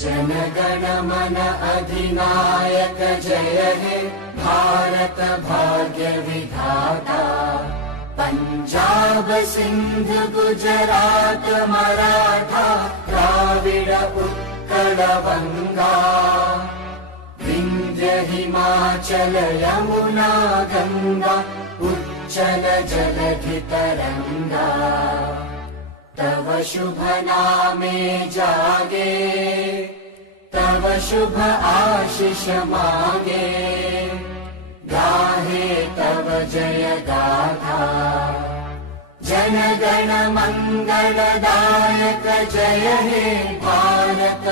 जनगण मन अधिनायक जय हे भारत भाग्य विधाता। पंजाब सिंध गुजरात मराठा द्राविड उत्कल बंगा। विंध्य हिमाचल यमुना गंगा उच्चल जलधि तरंगा। तव शुभ नामे जागे तव शुभ आशीष मांगे। गाहे तव जय गाथा जनगण मंगलदायक जय हे भारत